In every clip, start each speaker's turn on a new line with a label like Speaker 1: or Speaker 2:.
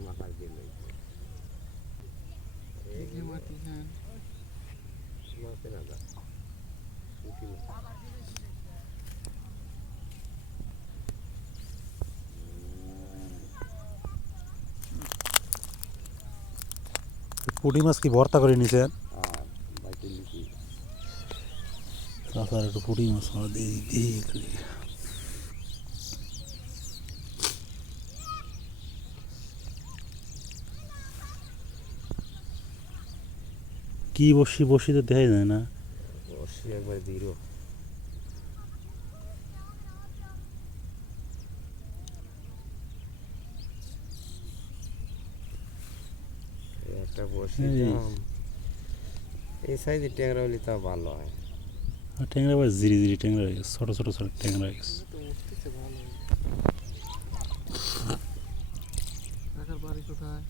Speaker 1: মাথায় দিয়ে লইছে এই
Speaker 2: দেখে মাটি হ্যাঁ
Speaker 1: মাছে না দা পুঁটি মাছ।
Speaker 3: পুঁটি মাছ কি ভর্তা করে নিছেন
Speaker 1: আর বাইতে লিখি
Speaker 3: তাছাড়া একটু পুঁটি মাছ আমরা দিই কি বসি বসি তো দেখাই যায় না।
Speaker 1: বসি একবার দিল একটা বসি
Speaker 3: এই।
Speaker 1: ট্যাংরা হলে তাও ভালো হয়।
Speaker 3: আর ট্যাংরা আবার জিরি জিরি ট্যাংরা হয়ে গেছে ছোটো ছোটো ছোটো ট্যাংরা হয়ে গেছে।
Speaker 2: তো বাড়ি কোথায়?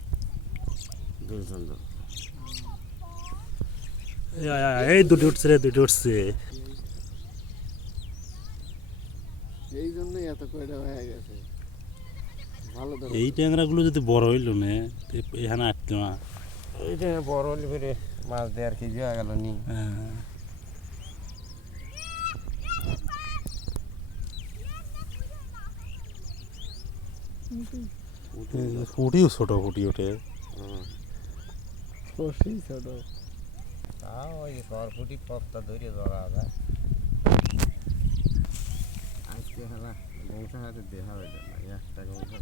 Speaker 3: এই দুটি উঠছে রে দুটি উঠছে।
Speaker 2: এই জন্যই এত কয়টা হয়ে গেছে। ভালো
Speaker 3: এই ট্যাংরাগুলো যদি বড় হইল না এখানে আটতো না
Speaker 1: এইটা বড় হলে করে মাছ দেড় কেজি হয়ে গেল নি।
Speaker 3: হ্যাঁ। ফুটিও ছোট ফুটি ওঠে।
Speaker 2: ছোট।
Speaker 1: ওই ঘর ফুটি পথটা ধরে ধরা যায়। আজকে হেলা বংশা হাতে দেখা হয়ে যায় না একটা বংশা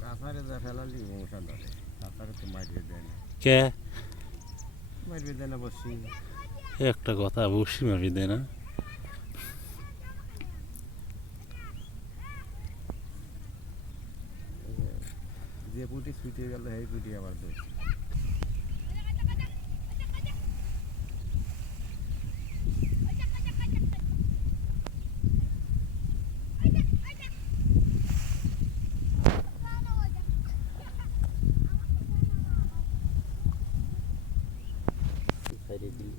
Speaker 1: কাছারে যা ফেলালি বংশা ধরে কাছারে তো মারিয়ে দেয় না।
Speaker 3: কে?
Speaker 1: মারিয়ে দেয় না বসি।
Speaker 3: একটা কথা বসি মারি দেয় না।
Speaker 1: যে- পুটি ছুটে গেল সেই পুটি আবার দোষ সাইডে দিলি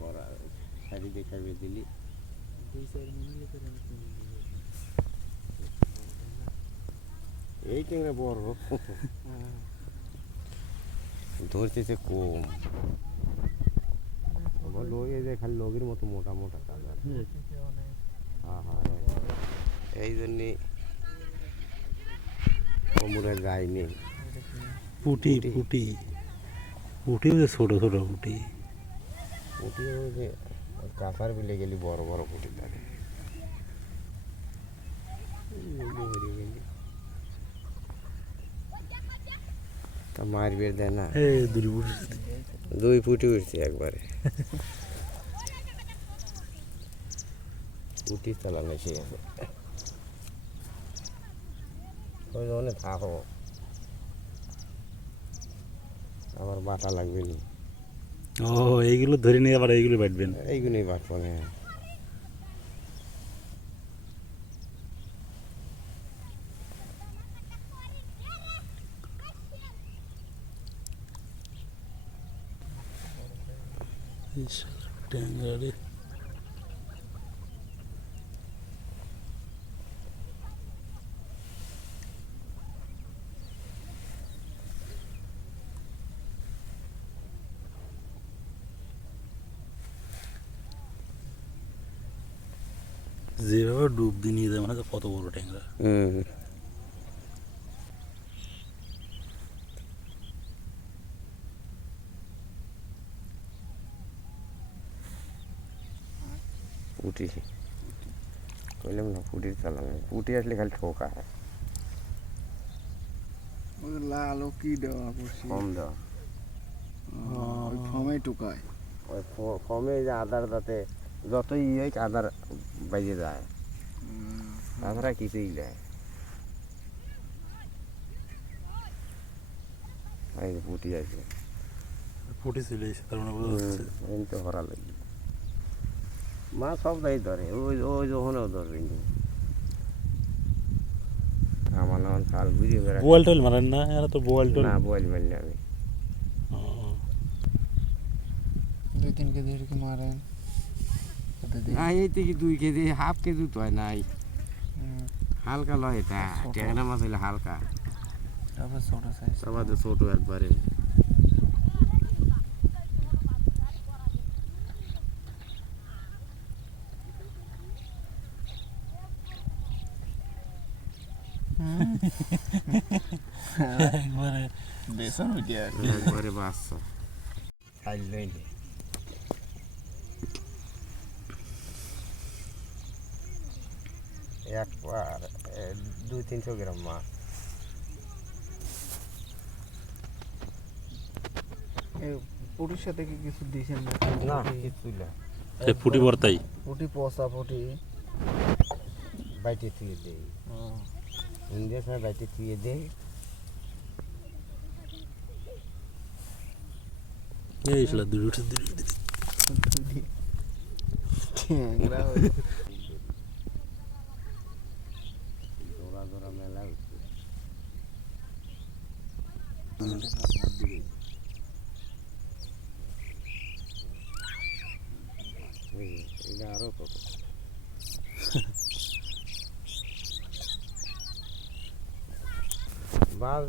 Speaker 1: বড়া দিলি
Speaker 2: করে নিবো।
Speaker 1: এই ট্যাংরা বড়।
Speaker 2: হ্যাঁ
Speaker 1: ধরতেছে কম। খালি লগের মতো মোটা মোটা কালার হ্যাঁ হ্যাঁ এই জন্যে কোমরে যায়নি
Speaker 2: এটা কি
Speaker 3: পুটি।
Speaker 1: পুঁটি।
Speaker 3: পুটি ছোট ছোট পুটি।
Speaker 1: পুটি কাঁচার বিলে গেলি বড় বড় পুটি থাকে তা মার বের দেয় না।
Speaker 3: পুটি
Speaker 1: দুই ফুটি উঠছে। একবারে। পুটি চালানো সে। ওই জন্য থাকো। আবার বাটা লাগবে নি।
Speaker 3: ও এইগুলো ধরে নিয়ে আবার এইগুলো বাটবেন
Speaker 1: এইগুলোই বাটবো হ্যাঁ।
Speaker 3: ট্যাংরা রে যেভাবে ডুব দিয়ে নিয়ে যায় মানে কত বড় ট্যাংরা।
Speaker 1: হুম। পুটি। কইলাম না পুটির চালানো পুটি আসলে খালি ঠোকা। হয়
Speaker 2: লাল ও কি দেওয়া
Speaker 1: কম দেওয়া।
Speaker 2: ওই ফমে টুকায়
Speaker 1: ওই ফমে যে আদার তাতে যতই ইয়ে হোক আদার বাইরে যায় তাছাড়া কিছুই যায় এই যে পুটি আছে।
Speaker 3: ফুটি চলে এসে তার মানে বোঝা যাচ্ছে।
Speaker 1: এই তো হরা লাগবে মা সব দায়ী ধরে ওই ওই ওখানেও ধরবে নি। আমার নাম শাল ঘুরিয়ে বেড়া
Speaker 3: বোয়াল টোয়াল মারেন না এরা তো বোয়াল টোয়াল।
Speaker 1: না বল মারলে আমি।
Speaker 3: ও,
Speaker 2: দুই তিন কেজি এরকম মারেন। ওটা দিয়ে
Speaker 1: না এই থেকে দুই কেজি হাফ কেজি তো হয় নাই
Speaker 2: হুম।
Speaker 1: হালকা লয় এটা ট্যাংরা মাছ হইলে হালকা
Speaker 2: তারপর ছোট সাইজ
Speaker 1: সবার তো ছোট একবারে
Speaker 3: একবারে
Speaker 2: বেসন উঠে আসে
Speaker 1: একবারে বাচ্চা খাইলেই নে। একবার দুই তিনশো গ্রাম মাছ
Speaker 2: পুটির সাথে কি কিছু দিয়েছেন
Speaker 1: না কিছুই না।
Speaker 3: এ ভর্তাই
Speaker 2: পুটি পচা পুটি।
Speaker 1: বাইটে থুয়ে দেই ইন্ডিয়ার সময় বাইটে থুয়ে দেই
Speaker 3: এই শালা উঠে দূরে উঠে।
Speaker 2: ট্যাংরা হয়ে
Speaker 1: জোড়া জোড়া মেলা হচ্ছে এই যে, এটা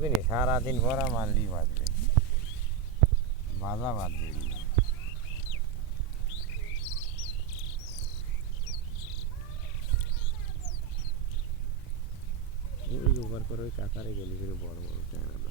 Speaker 1: নি সারাদিন ভরা মারলি বাঁচবে বাজা বাঁধবে ওই জোগাড় করে ওই কাকারে গেলি, বড় বড় ট্যাংরা